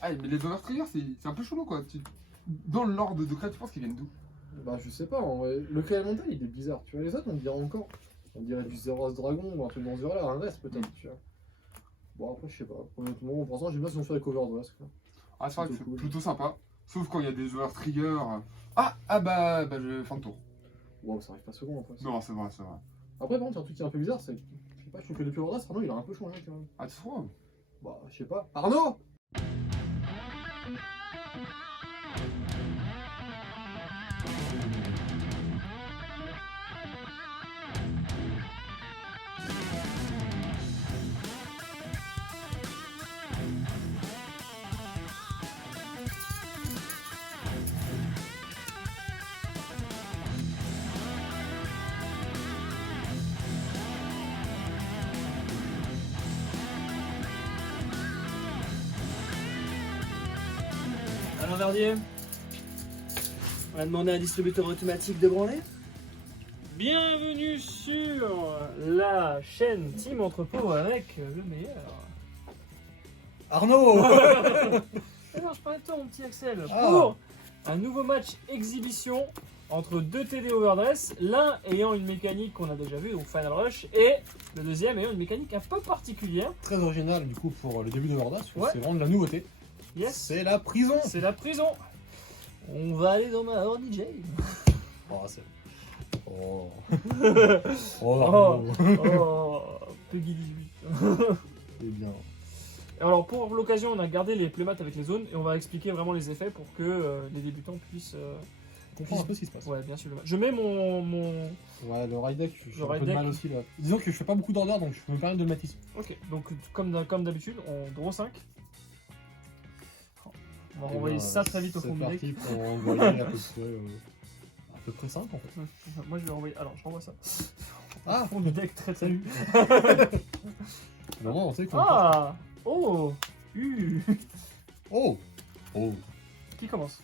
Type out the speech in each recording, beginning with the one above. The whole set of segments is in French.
Ah, mais les overtriggers, c'est un peu chelou quoi. Dans l'ordre de créa, tu penses qu'ils viennent d'où? Bah je sais pas, en vrai. Le Elemental il est bizarre, tu vois, les autres on dirait encore. On dirait du Zeroas Dragon ou un truc dans ce genre-là, un reste peut-être, tu vois. Bon après je sais pas, honnêtement, pour l'instant j'aime bien si on fait avec Overdress quoi. Ah, c'est vrai que c'est Plutôt cool. plutôt sympa. Sauf quand il y a des overtriggers. Bah, je fin de tour. Wow, ça arrive pas souvent après. Non, c'est vrai, c'est vrai. Après par contre, un truc qui est un peu bizarre, c'est que, je sais pas, je trouve que depuis Overdress, Arnaud il a un peu changé quand même. Ah, tu trouves? Bah je sais pas. Arnaud! Alors Verdier, on a demandé à un distributeur automatique de branler. Bienvenue sur la chaîne Team Entrepôt avec le meilleur. Arnaud! Alors je parlais de toi mon petit Axel, Ah. pour un nouveau match exhibition entre deux TD Overdress, l'un ayant une mécanique qu'on a déjà vue, donc Final Rush, et le deuxième ayant une mécanique un peu particulière. Très original du coup pour le début d'Overdress, Ouais. c'est vraiment de la nouveauté. Yes, C'est la prison! c'est la prison. On va aller dans ma Horny Jane. Oh, c'est. Oh. Oh, Oh, Arnaud. oh, Peggy 18. C'est bien. Alors pour l'occasion, on a gardé les playmats avec les zones et on va expliquer vraiment les effets pour que les débutants puissent. Comprends un peu ce qui se passe. Ouais, bien sûr. Je mets mon. Ouais, le ride deck, je suis Le un ride peu de deck. mal aussi là. Disons que je fais pas beaucoup d'orders donc je peux me permettre de le mettre ici. Ok, donc comme d'habitude, on draw 5. On va Eh renvoyer bien, ça très vite au c'est fond du deck. parti pour envoyer à peu près 5 en fait. Moi je vais renvoyer. Alors je renvoie ça. Ah, Fond du deck très très. vraiment on sait qu'on. Ah. Oh. Oh. Oh. Qui commence?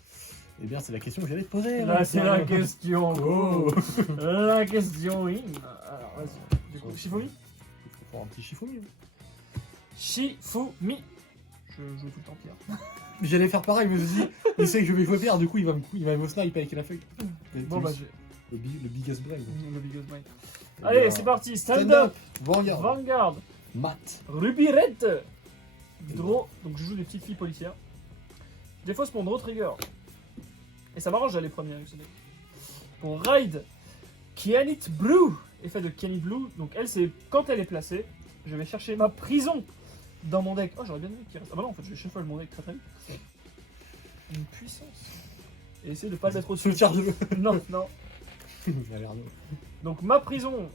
Eh bien c'est la question que j'allais te poser. Là mon c'est frère. la question. Oh. La question in. Alors vas-y. Du coup, Shifumi. Il faut faire un petit Shifumi. Shifumi. Je joue tout le temps Pierre. J'allais faire pareil, mais je me suis dit, il sait que je vais jouer Pierre, du coup il va me snipe avec la feuille. Bon bah j'ai Le biggest brain. le biggest mind. Eh Allez, bien, c'est parti. Stand Stand up. up. Vanguard. Vanguard. Mat. Ruby Red. Draw. Donc je joue des petites filles policières. Je défausse mon draw trigger. Et ça m'arrange d'aller premier avec ce deck. Pour Ride. Kianit Blue. Effet de Kianit Blue. Donc elle, c'est quand elle est placée, je vais chercher ma prison dans mon deck. Oh, j'aurais bien aimé qu'il reste. Ah bah non, en fait, je vais shuffle mon deck très très vite. Une puissance. Et essayer de pas le mettre au-dessus. Charge-le. Non, non. Allez, Arnaud. Donc ma prison,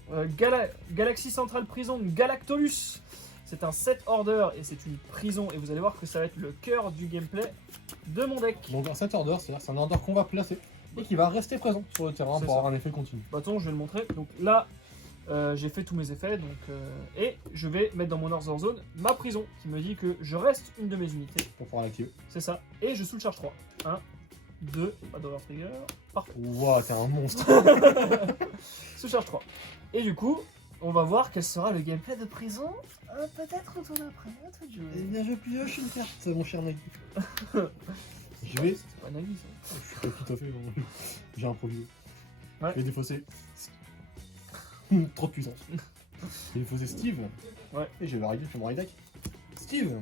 Galaxy Central Prison Galactolus, c'est un set order et c'est une prison et vous allez voir que ça va être le cœur du gameplay de mon deck. Donc un set order, c'est-à-dire c'est un order qu'on va placer et qui va rester présent sur le terrain C'est pour ça. avoir un effet continu. Bah, attends, je vais le montrer. Donc là, j'ai fait tous mes effets donc, et je vais mettre dans mon Order Zone ma prison qui me dit que je reste une de mes unités, Pour pouvoir l'activer. c'est ça, et je soul charge 3. 1, 2, pas d'over trigger, parfait. Ouah, t'es un monstre. Soul charge 3. Et du coup, on va voir quel sera le gameplay de prison. Peut-être au tour d'après, à toi de jouer. Eh bien, je pioche une carte, mon cher Nagui. Je vais. C'est pas Nagui ça. Je suis pas tout à fait. J'ai improvisé. Ouais. Je vais défausser. Trop de puissance. Je vais défausser Steve. Ouais. Et je vais rider sur mon ride deck. Steve.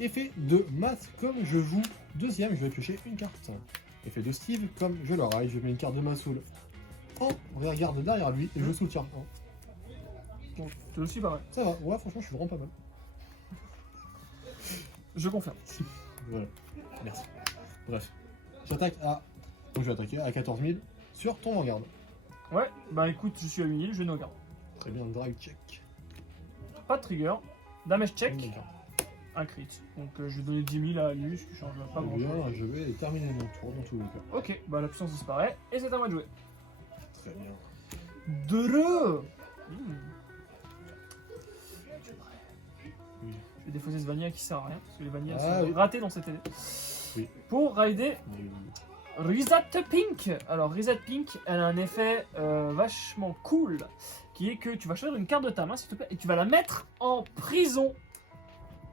Effet de mat, comme je joue deuxième, je vais piocher une carte. Effet de Steve, comme je le ride, je mets une carte de ma soul en regarde derrière lui et je soul charge 1. Donc, c'est aussi pas mal. Ça va, ouais, franchement, je suis vraiment pas mal. Je confirme. Voilà, merci. Bref, j'attaque à. Donc je vais attaquer à 14 000 sur ton Vanguard. Ouais, bah écoute, je suis à 8000, je vais no-garde. Très bien, drive check. Pas de trigger. Damage check, D'accord. un crit. Donc je vais donner 10 000 à Lus, qui change pas Très grand bien, chose. je vais terminer mon tour dans tous les cas. Ok, bah la puissance disparaît, et c'est à moi de jouer. Très bien. Dreux Oui. Je vais défausser ce Vanilla qui sert à rien, parce que les Vanillas Ah, sont oui. ratés dans cette TD. Oui. Pour rider Rizat Pink. Alors Rizat Pink, elle a un effet vachement cool, qui est que tu vas choisir une carte de ta main, s'il te plaît, et tu vas la mettre en prison.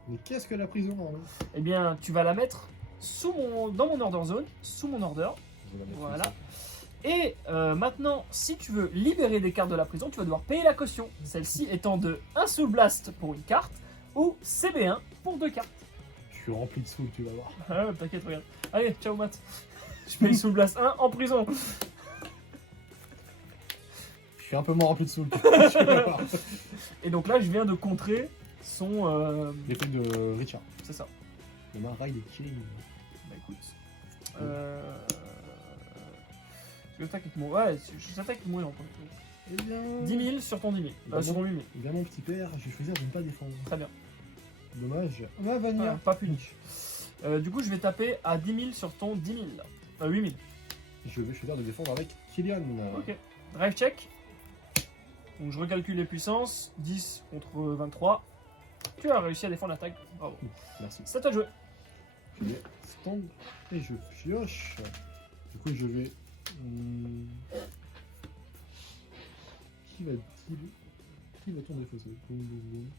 Mais qu'est-ce que la prison, Arnaud? Eh bien, tu vas la mettre dans mon order zone, sous mon order. Je vais la mettre Voilà. comme ça. Et maintenant, si tu veux libérer des cartes de la prison, tu vas devoir payer la caution. Celle-ci étant de 1 Soul Blast pour une carte ou CB1 pour 2 cartes. Je suis rempli de soul, tu vas voir. Ah ouais, t'inquiète, regarde. Allez, ciao Matt. Je paye Soul Blast 1 en prison. Je suis un peu moins rempli de soul, tu vas voir. Et donc là, je viens de contrer son... L'effet de Richard. C'est ça. Le main rail de King. Bah écoute. Je vais attaquer avec moi. Ouais, je t'attaque avec moi en premier. Eh bien... 10 000 sur ton 10 000. Sur ton 8 000. Eh bien, mon petit père, je vais choisir de ne pas défendre. Très bien. Dommage. On va venir. Ah, pas puni. Du coup, je vais taper à 10 000 sur ton 10 000. 8 000. Je vais choisir de défendre avec Killian. Ok. Drive check. Donc je recalcule les puissances. 10 contre 23. Tu as réussi à défendre l'attaque. Bravo. Merci. C'est à toi de jouer. Je vais stand et je pioche. Du coup, je vais... Qui va-t-on défausser? Boum, boum, boum.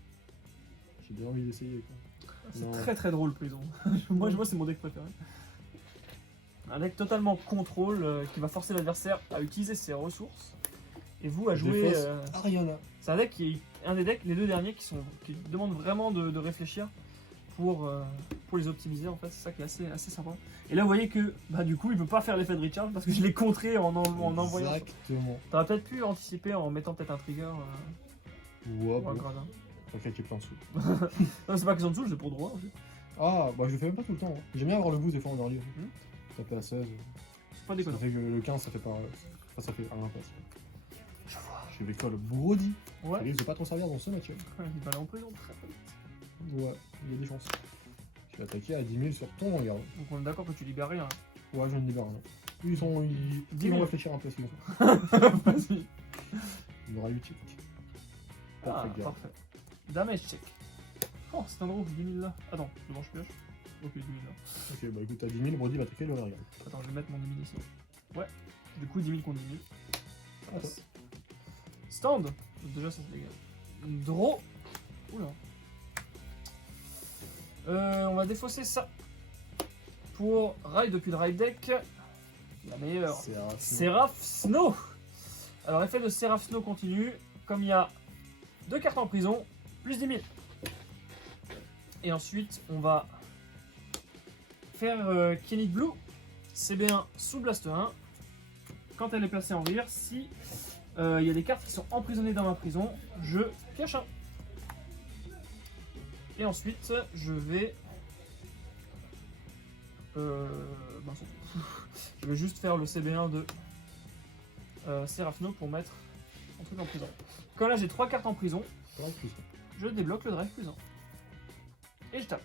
J'ai bien envie d'essayer. C'est Non. très très drôle, prison. Moi, je vois, c'est mon deck préféré. Un deck totalement contrôle qui va forcer l'adversaire à utiliser ses ressources. Et vous à jouer. Défausse Ariana. C'est un deck qui est un des decks, les deux derniers, qui demandent vraiment de réfléchir pour les optimiser en fait. C'est ça qui est assez sympa. Et là, vous voyez que bah, du coup, il peut pas faire l'effet de Richard parce que je l'ai contré en envoyant. Exactement. T'aurais peut-être pu anticiper en mettant peut-être un trigger Ouais, ou un bon. gradin. Ok, tu es plein de sous. Non, c'est pas question de dessous, c'est pour droit. En fait. Ah, bah je le fais même pas tout le temps. Hein. J'aime bien avoir le boost des fois en early. Taper à 16. C'est pas Ça déconnant. fait que le 15, ça fait pas. Enfin, ça fait 1 passe. Je vais call Brody. Ouais. Ça risque de pas t'en servir dans ce match. Il va aller en prison très très vite. Ouais, il y a des chances. Je vais attaquer à 10 000 sur ton regard. Donc on est d'accord que tu libères rien. Ouais, je ne libère rien. Ils vont 10 000. réfléchir un peu sinon. Vas-y. Il aura eu check. Ah, Parfait, gars. parfait. Damage check. Oh, c'est un drôle, 10 000 là. Attends, devant je pioche. Ok, 10 000 là. Ok, bah écoute, à 10 000, Brody va attaquer le regard. Attends, je vais mettre mon 10 000 ici. Ouais. Du coup, 10 000 contre 10 000. À toi. Stand. Donc déjà, ça se dégage. Draw. Oula. On va défausser ça. Pour Raid depuis le Raid deck. La meilleure. Seraph Snow. Alors, effet de Seraph Snow continue. Comme il y a 2 cartes en prison, plus 10 000. Et ensuite, on va faire Kenny Blue. CB1 sous Blast 1. Quand elle est placée en rear, si il y a des cartes qui sont emprisonnées dans ma prison, je pioche un. Et ensuite, je vais... je vais juste faire le CB1 de Seraphino pour mettre un truc en prison. Quand là j'ai 3 cartes en prison, je débloque le drive plus 1. Et je tape.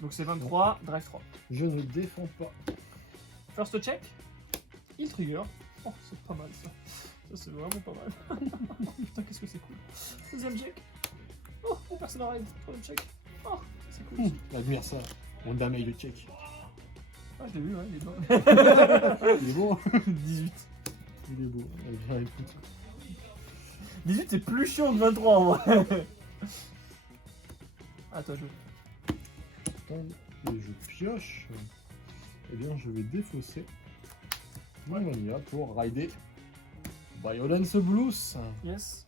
Donc c'est 23, drive 3. Je ne défends pas. First check, il trigger. Oh, c'est pas mal ça. Ça c'est vraiment pas mal. Putain, qu'est-ce que c'est cool. Deuxième check. Oh, mon personnage raid. Troisième check. Oh, c'est cool. Admire ça. Mon damage de check. Ah, je l'ai vu, ouais, il est bon. Il est beau. 18. Il est beau. Allez, écoute. 18 c'est plus chiant que 23 en vrai. À toi de jouer. Et je pioche. Eh bien, je vais défausser mon mania pour rider Violence Blues. Yes.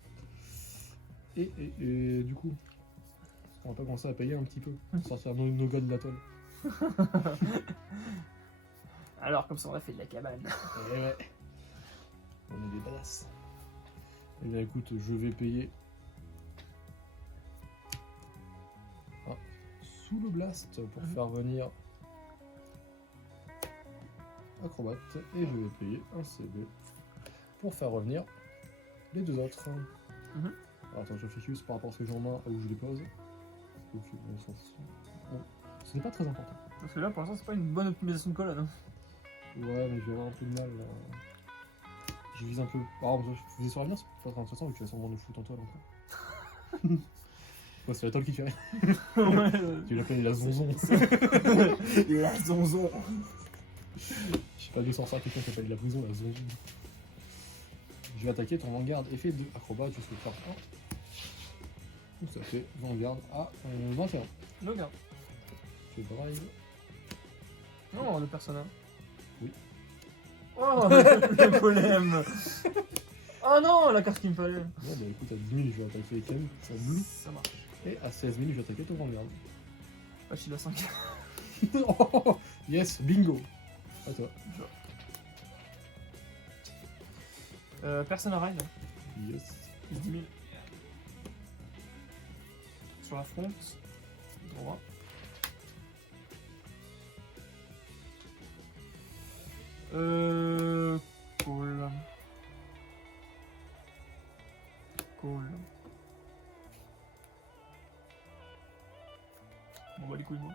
Et du coup, on va pas commencer à payer un petit peu. Sortir nos gars de l'atoll. Alors, comme ça, on a fait de la cabane. Eh ouais. On est des badass. Eh bien, écoute, je vais payer. Sous le blast pour faire venir Acrobat. Et je vais payer un CB pour faire revenir les deux autres. Mhm. Alors, attends, je réfléchis juste par rapport à ce que j'ai en main où je les pose. Bon, ce n'est pas très important. Parce que là, pour l'instant, c'est pas une bonne optimisation de colonne. Hein. Ouais, mais je vais avoir un peu de mal. Je vise un peu. Ah, je visais sur l'avenir, c'est pas très intéressant vu que tu vas sûrement le foot en toile encore. Ouais, c'est la toile qui fait. Ouais, Tu l'appelles la zonzon. la zonzon. Je sais pas d'où sort ça, quelqu'un qui appelle la prison, la zonzon. Je vais attaquer ton vanguard, effet de acrobat, je fais faire Donc ça fait Vanguard à 21. Le gars. Je drive. Non, le personnage. Oui. Oh, le golem. Oh non, la carte qu'il me fallait. Bon, bah écoute, à 10 000, je vais attaquer Ken, sans blue. Ça marche. Et à 16 000, je vais attaquer ton Vanguard. Ah, je suis à 5. Oh, yes, bingo. À toi. Personne à ride. Yes. 10 000. Sur la front. Droit. Cool. Cool. Bon bah les couilles moi.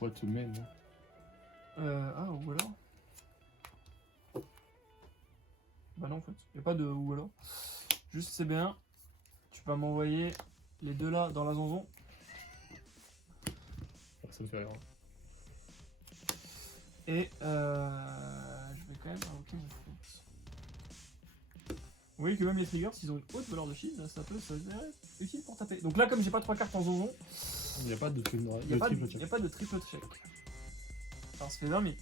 What a man. Ah ou alors. Bah non en fait, y a pas de ou alors. Juste c'est bien. Tu vas m'envoyer les deux là dans la zonzon. Ça me fait rire. Et je vais quand même invoquer mon foot. Vous voyez que même les triggers, s'ils ont une haute valeur de shield, ça peut s'avérer utile pour taper. Donc là, comme j'ai pas 3 cartes en zonzon, Il n'y a pas de triple il n'y a, check. pas de triple check. Alors ça fait 20 000.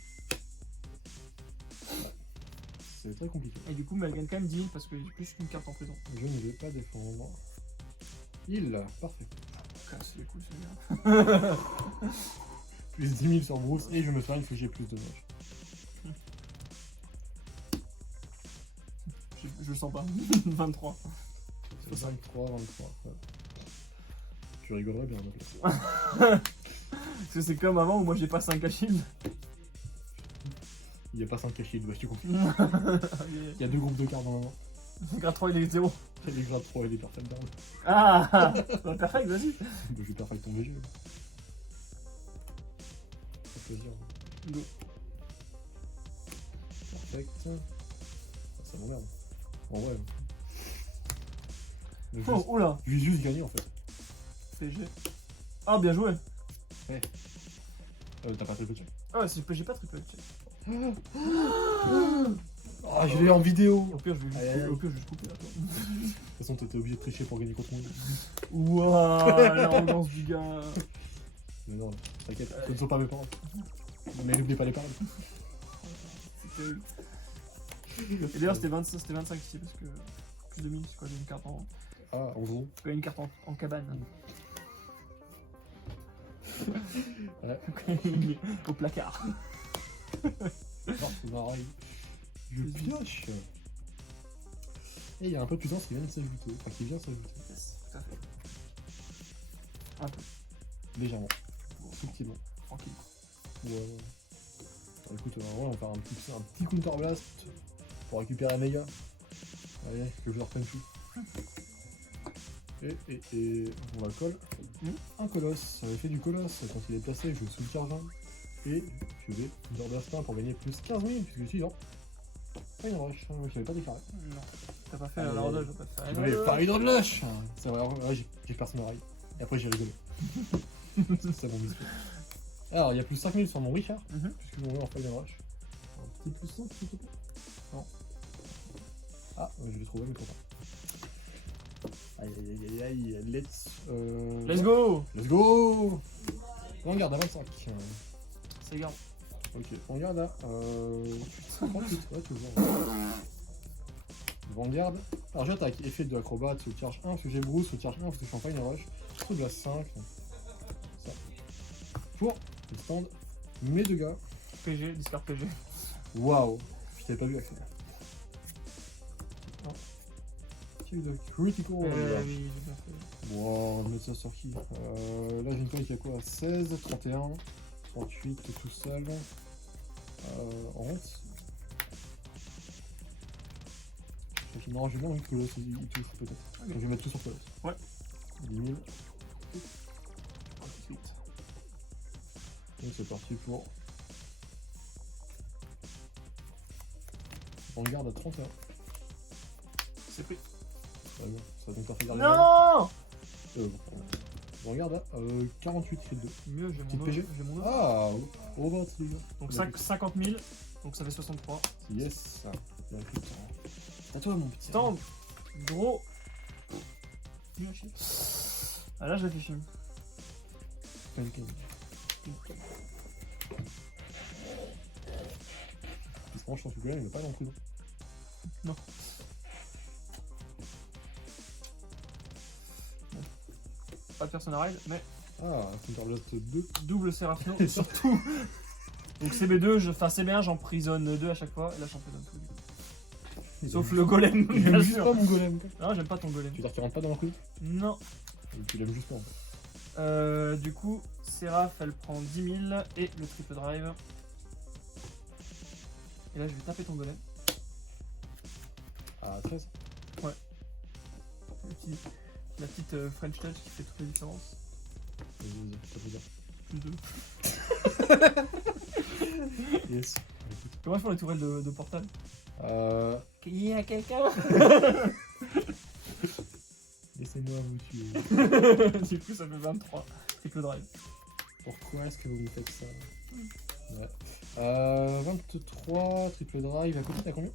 C'est très compliqué. Et du coup, mais elle gagne quand même 10 000 parce que j'ai plus qu'une carte en prison. Je ne vais pas défendre. Il, parfait. Casse les couilles, c'est bien. Plus 10 000 sur Bruce et je me fais infliger plus de dommages. Je le sens pas. 23. C'est 23, 23. Ouais. Tu rigolerais bien donc. Parce que c'est comme avant où moi j'ai pas 5 à shield. Il n'y a pas 5 cachets, je tu comprends. Il Il y a 2 groupes de cartes dans la main. Grade 3 il est 0. Il y a les grades 3 et les perfect down. Ah bah, perfect, vas-y. Je vais perfect ton VG. Ça fait plaisir. Go. Perfect. Ça m'emmerde. En vrai. Mais Oh, oula. je vais juste gagner en fait. PG. Ah, bien joué. T'as pas triple check. Ah, ouais, j'ai pas triple check. Ah, je l'ai en vidéo. Au pire, je vais juste, Aïe, aïe, aïe. au pire, je vais juste couper là. De toute façon, t'étais obligé de tricher pour gagner contre moi. Ouah, l'arrogance du gars. Mais non, t'inquiète, ce ne sont pas mes paroles. Mais n'oubliez pas les paroles. C'est terrible. Et d'ailleurs, c'était 25 ici parce que plus de 1000, c'est quoi, j'ai une carte en. Ah, en gros. J'ai une carte en cabane. Ouais. Au placard. Non, c'est pareil. Je pioche. Et il y a un peu de puissance qui vient de s'ajouter. Enfin, qui vient s'ajouter. Yes, tout à fait. Un peu, Légèrement. Subtilement. tranquille. Ouais. Alors, écoute, on va faire un petit counter blast pour récupérer Mega. Allez, que je ne reprenne plus. Et on va colle. Un colosse. J'avais fait du colosse quand il est placé, je sous le chargeant. Et je vais counter blast 1 pour gagner plus 15 000 puisque je suis dans Fine Rush. Je n'avais pas déclaré. Non, t'as pas fait la rodage, je vais pas te faire. Mais Fine Rush. C'est vrai, ouais, j'ai personne à rail. Et après j'ai rigolé. C'est bon biscuit. Alors il y a plus 5 000 sur mon Richard, puisque je vais en Fine Rush. Un petit plus 5 s'il te plaît. Non. Ah, je l'ai trouvé, mais trop tard. Aïe aïe aïe aïe aïe, let's go. Let's go. Vanguard à 25. C'est garde. Ok, Vanguard à 38, ouais toujours. Vanguard. Alors j'attaque, effet de acrobat, se charge 1, parce que j'ai Bruce, se charge 1, parce que je suis en Fine Rush. Je glace 5. Ça. Pour le stand mes dégâts. PG, discard PG. Waouh, je t'avais pas vu accéder. De critical. Oui, j'ai bien fait. Wow, on va mettre ça sur qui Là j'ai une colle qui a quoi 16, 31, 38 tout seul. En honte. Non, j'ai bien envie que Colosse il touche peut-être. Okay. Donc je vais mettre tout sur Colosse. Ouais. 10 000. Ensuite. Donc c'est parti pour. Vanguard à 31. C'est pris. Ouais, bon, ça va donc faire garder. Non. Bon. Regarde là, 48 crit 2. Mieux, j'ai Petite mon PG. autre. J'ai mon autre. Ah, au bas, les gars. Donc 50 000, donc ça fait 63. Yes. Bien crit. C'est à toi, mon petit. Stand, gros. Nul à chier. Ah là, je réfléchis. Quelqu'un. Franchement, je pense que là, il n'est pas dans le prison. Pas de Persona Ride, mais Ah, Thunderbolt 2. double Seraphino, et surtout. Donc CB2, enfin CB1, j'emprisonne 2 à chaque fois, et là j'emprisonne tout. Sauf le golem, bien J'aime juste sûr. pas mon golem. Quoi. Non, j'aime pas ton golem. Tu veux dire qu'il rentre pas dans la prison? Non. Tu l'aimes juste pas en fait. Du coup, Seraph, elle prend 10 000 et le triple drive. Et là, je vais taper ton golem. À 13. La petite French Touch qui fait toute la différence. Ça veut dire. Plus 2. Yes. Comment font les tourelles de portal? Il y a quelqu'un. Laissez-moi vous tuer. Du coup, ça fait 23. Triple drive. Pourquoi est-ce que vous me faites ça? Ouais. 23, triple drive. À côté, t'as combien?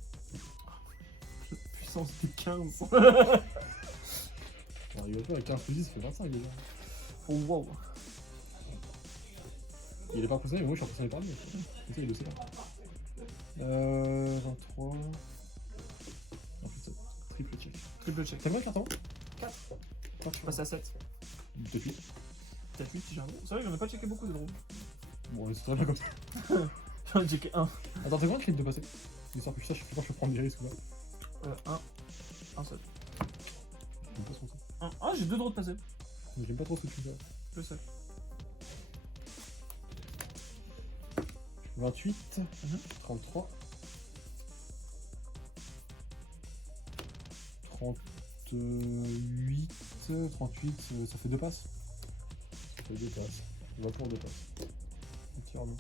Puissance de 15. Alors, il va pas avec 15 plus 10, ça fait 25 déjà. Oh wow. Il est pas impressionné, mais moi je suis impressionné par lui. C'est ça, il est aussi là. 23. En fait, triple check. Triple check. T'as combien de cartons? 4. 4 Je passe à 7. Depuis. Peut-être 8 si j'ai un gros. C'est vrai que j'en ai pas checké beaucoup de drôles. Bon, c'est très bien comme ça. J'en ai checké 1. Attends, t'as combien de crit de passer? Histoire que je sache quand je peux prendre des risques ou pas. 1 seul. J'aime pas trop ça. Ah, j'ai 2 drôles de passer. J'aime pas trop ce que tu fais. Je sais. 28, 33, 38, 38, ça fait 2 passes. Ça fait 2 passes. On va pour 2 passes. Entièrement.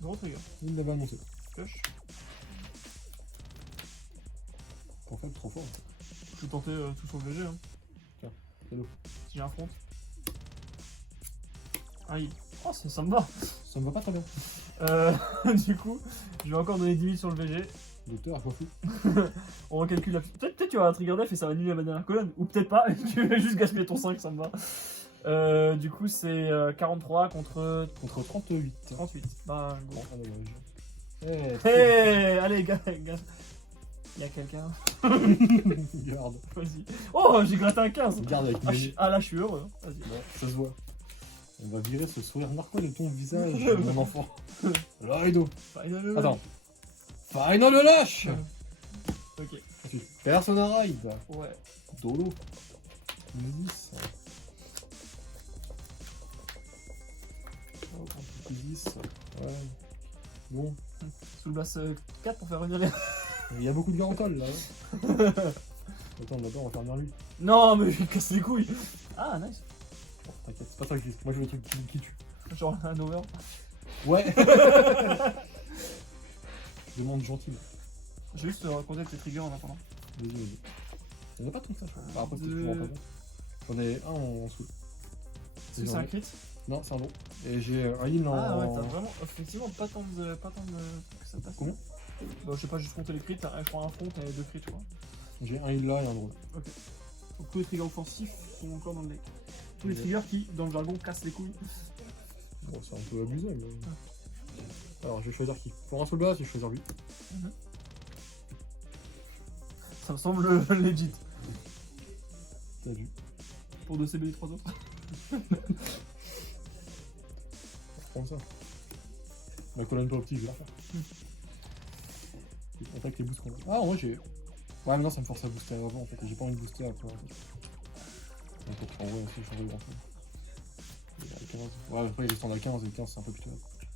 Gros trigger. Il l'avait annoncé. Pioche. En fait, trop fort. Je vais tenter tout sur le VG. Hein. Tiens, cadeau. Si j'ai un front. Aïe. Oh, ça me va. Ça me va pas très bien. Du coup, je vais encore donner 10 000 sur le VG. Docteur, je m'en fous. On recalcule la. Peut-être tu vas un trigger def et ça va annuler ma dernière colonne. Ou peut-être pas, tu vas juste gaspiller ton 5, ça me va. Du coup, c'est 43 contre Contre 38. 38. Bah, go. Bon, ah, dommage. Hey, allez, gars. Il y a quelqu'un. Garde. Vas-y. Oh, j'ai gratté un 15. Garde avec mes... Ah là, je suis heureux. Vas-y. Ouais, ça se voit. On va virer ce sourire narquois de ton visage, mon enfant. Rido. Attends. Final le lâche. Ok. Ensuite, Persona Ride. Ouais. Dolo. 10. Oh, un peu plus 10. Ouais. Bon. Sous le basse 4 pour faire revenir les. Il y a beaucoup de garantol là. Attends, d'abord on va faire venir lui. Non, mais je me casse les couilles. Ah, nice. Bon, t'inquiète, c'est pas ça que je dis. Moi je veux le truc qui tue. Genre un over. Ouais. Je demande gentil. Je vais juste raconter tes triggers en attendant. Vas-y, vas-y. Il n'y en a pas tant que ça, je crois. Après, peut-être que tu m'en rends pas compte. J'en ai un en dessous. Est-ce que c'est un crit? Non, c'est un bon. Et j'ai un heal en. Ah ouais, t'as vraiment effectivement pas tant de que ça passe. Combien? Bah, je sais pas, juste compter les crits, je crois un front et 2 crits, je crois. J'ai un heal là et un drôle. Donc tous les triggers offensifs sont encore dans le deck. Tous les triggers qui, dans le jargon, cassent les couilles. Bon, c'est un peu abusé, mais. Alors, je vais choisir qui? Pour un soldat, je vais choisir lui. Ça me semble legit. T'as vu? Pour 2 CB les 3 autres. On va prendre ça. La colonne pas optique, je vais la faire. Attaque les boosts qu'on a. Ah, ouais, j'ai. Ouais, mais non, ça me force à booster avant en fait. J'ai pas envie de booster après en fait. Donc, en vrai, aussi, je change de grand chose. Ouais, après, il est standard à 15 et 15 c'est un peu plus tard.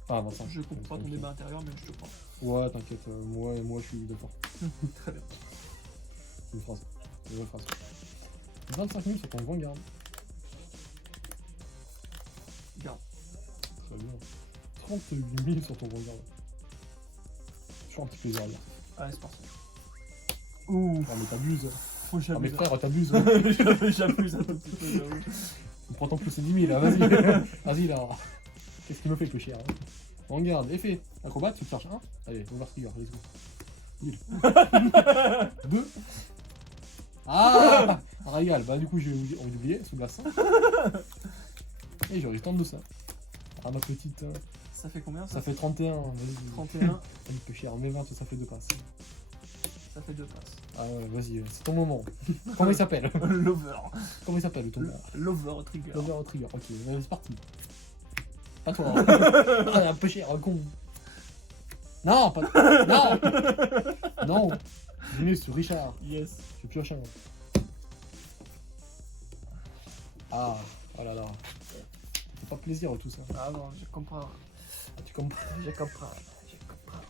Enfin, 25. Je comprends pas ton débat intérieur, mais je te prends. Ouais, t'inquiète, moi je suis d'accord. Très bien. C'est une phrase. C'est une vraie phrase. 25 000 sur ton Vanguard. Garde. Très bien. 38 000 sur ton Vanguard. Toujours un petit plaisir à dire. Allez, c'est parti. Ouh. Ah, mais t'abuses. Oh, Ah, mais j'abuse. frère, t'abuses. J'abuse un tout petit peu, j'avoue. On prend ton plus c'est 10 000 là, vas-y. Vas-y là. Qu'est-ce qui me fait peu cher hein. Vanguard, effet. Acrobat, tu te cherches 1. Allez, over trigger, let's go. 2. Ah, Ah, égal, bah du coup j'ai envie d'oublier ce bassin. Et je tente de ça. Ah, ma petite. Ça fait combien Ça fait 31. Vas-y. 31. Un peu cher, mais 20, ça fait 2 passes. Ça fait 2 passes. Ah ouais, vas-y, c'est ton moment. Comment il s'appelle? Lover. Comment il s'appelle ton Lover Trigger. Lover au trigger, ok, c'est parti. Pas toi. Ah, un peu cher, un con. Non, pas. Non. Non. Minus, Richard. Yes. Je pioche un. Ah, oh là là. C'est pas plaisir tout ça. Ah non, je comprends. Ah, tu comprends? Je comprends. Je comprends.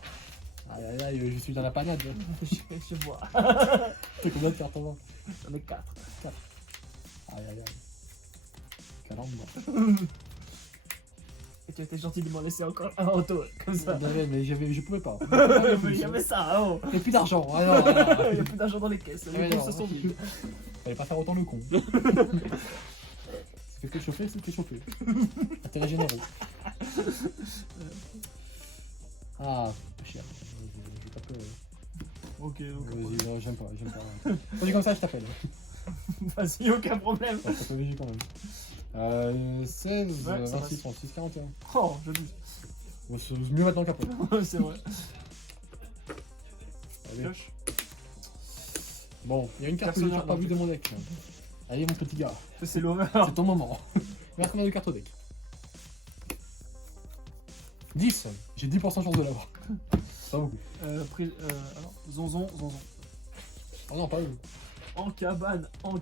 Aïe aïe aïe, je suis dans la panade. Je vois. T'as combien de cartes en main? J'en ai 4. Aïe aïe aïe. Caramba. Et tu étais gentil de m'en laisser encore un auto, comme ça. Mais je pouvais pas. Mais il y avait ça, oh. Il n'y a plus d'argent. Ah non, ah non. Il n'y a plus d'argent dans les caisses. Les Ouais, caisses non, se sont ok. vides. Fallait pas faire autant le con. C'est fait chauffer, c'est fait chauffer. Intérêt généraux. Ah, c'est cher. J'ai pas peur. Ok, donc. Vas-y, non, j'aime pas. Vas-y, comme ça, je t'appelle. Vas-y, aucun problème. Ça peut léger quand même. 16, Ouais, ça 26, passe. 36, 41. Oh, j'abuse. Bon, c'est mieux maintenant qu'après. C'est vrai. Allez. Pioche. Bon, il y a une carte que Personne j'ai n'a pas vue remarqué. de mon deck. Allez, mon petit gars, C'est Lover. c'est ton moment. Regarde combien de cartes au deck. 10. J'ai 10% de chance de l'avoir. C'est pas beaucoup. Alors, Zonzon. Oh non, pas eux. En cabane. Oh, ouais.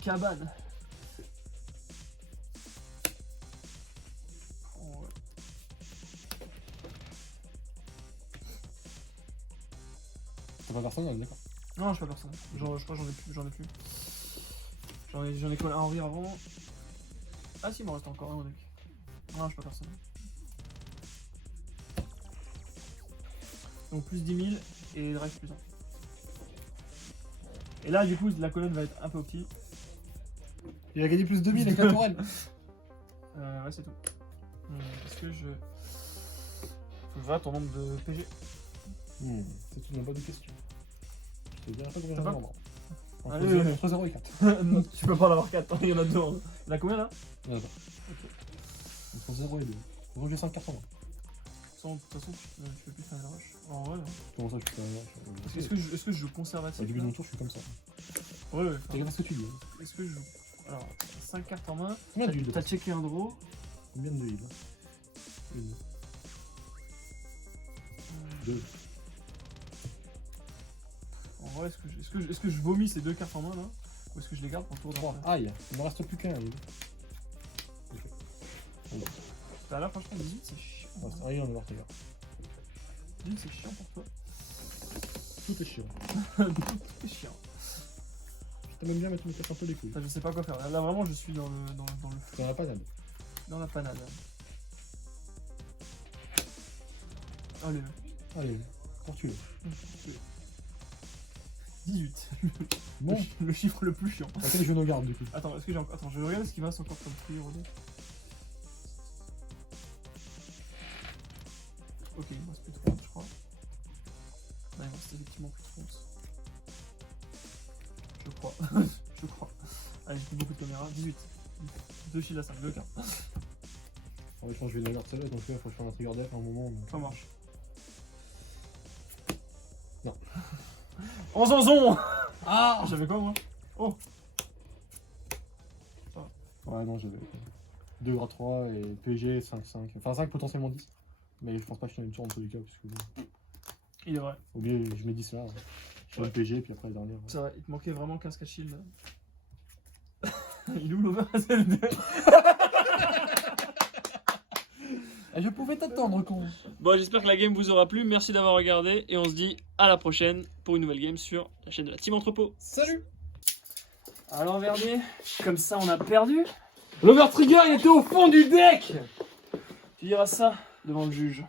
C'est pas personnel, d'accord. Non, je suis pas personne. Je crois que j'en ai plus. J'en ai collé un en rire avant. Ah si, il m'en reste encore un au deck. Non, je suis pas personne. Donc plus 10 000 et drive plus 1. Et là, du coup, la colonne va être un peu optique. Il a gagné plus de 2000 avec la tourelle. Ouais, c'est tout. Est-ce que je... Faut que je vois ton nombre de PG. C'est une bonne question. Je te dirai pas combien T'as j'en ai pas en main. Allez. Entre 0 et 4. Non, tu peux pas en avoir 4, il y en a 2. Il y en a combien là? Il y en a pas. Entre 0 et 2. Donc j'ai 5 cartes en main. De toute façon, tu peux plus faire la rush. En vrai, là. Comment ça, je peux faire Est-ce que je joue conservatif? Au début de là mon tour, je suis comme ça. Ouais. T'as regardé ce que tu dis. Est-ce que je joue... Alors, 5 cartes en main. Combien d'huile? T'as checké un draw. Combien de huile? 1. 2. En vrai, est-ce que je vomis ces 2 cartes en main là? Ou est-ce que je les garde pour le tour 3. d'après? Aïe, il me reste plus qu'un. Bah là, franchement, 18 c'est chiant. Ah, c'est rien de voir, regarde. 18 c'est chiant pour toi. Tout est chiant. C'est chiant. Je t'aime bien, mais tu me casses un peu les couilles. Enfin, je sais pas quoi faire. Là, vraiment, je suis dans le C'est dans la panade. dans la panade. Allez, Allez, porte-le. 18. Bon, Le chiffre le plus chiant. après je nos garde du coup. Attends, est-ce que j'ai encore... Attends, je regarde ce qu'il me reste encore comme prix au deck. Ok, il me reste plus de 30, je crois. Là, il me reste effectivement plus de 30. Je crois. Je crois. Allez, j'ai plus beaucoup de caméras. 18. 2 shields à 5, 2 cartes. Ah ouais, je pense que je vais la garder celle-là, donc là, faut que je fasse un trigger deck à un moment. Donc... Ça marche. Non. En zonzon. Ah J'avais quoi moi? Oh. Ouais, non, j'avais 2 gras 3 et PG 5-5. Enfin 5 potentiellement 10. Mais je pense pas que je tienne une tour en tous les cas, parce que bon. Il est vrai. Au mieux, je mets 10 là. Je fais Ouais. une PG, puis après la dernière. C'est vrai, il te manquait vraiment 15 4 shields. Il est où l'over? Je pouvais t'attendre, con. Bon, j'espère que la game vous aura plu. Merci d'avoir regardé et on se dit à la prochaine pour une nouvelle game sur la chaîne de la Team Entrepôt. Salut. Alors, Verdier, comme ça on a perdu. L'Over Trigger, il était au fond du deck. Tu diras ça devant le juge.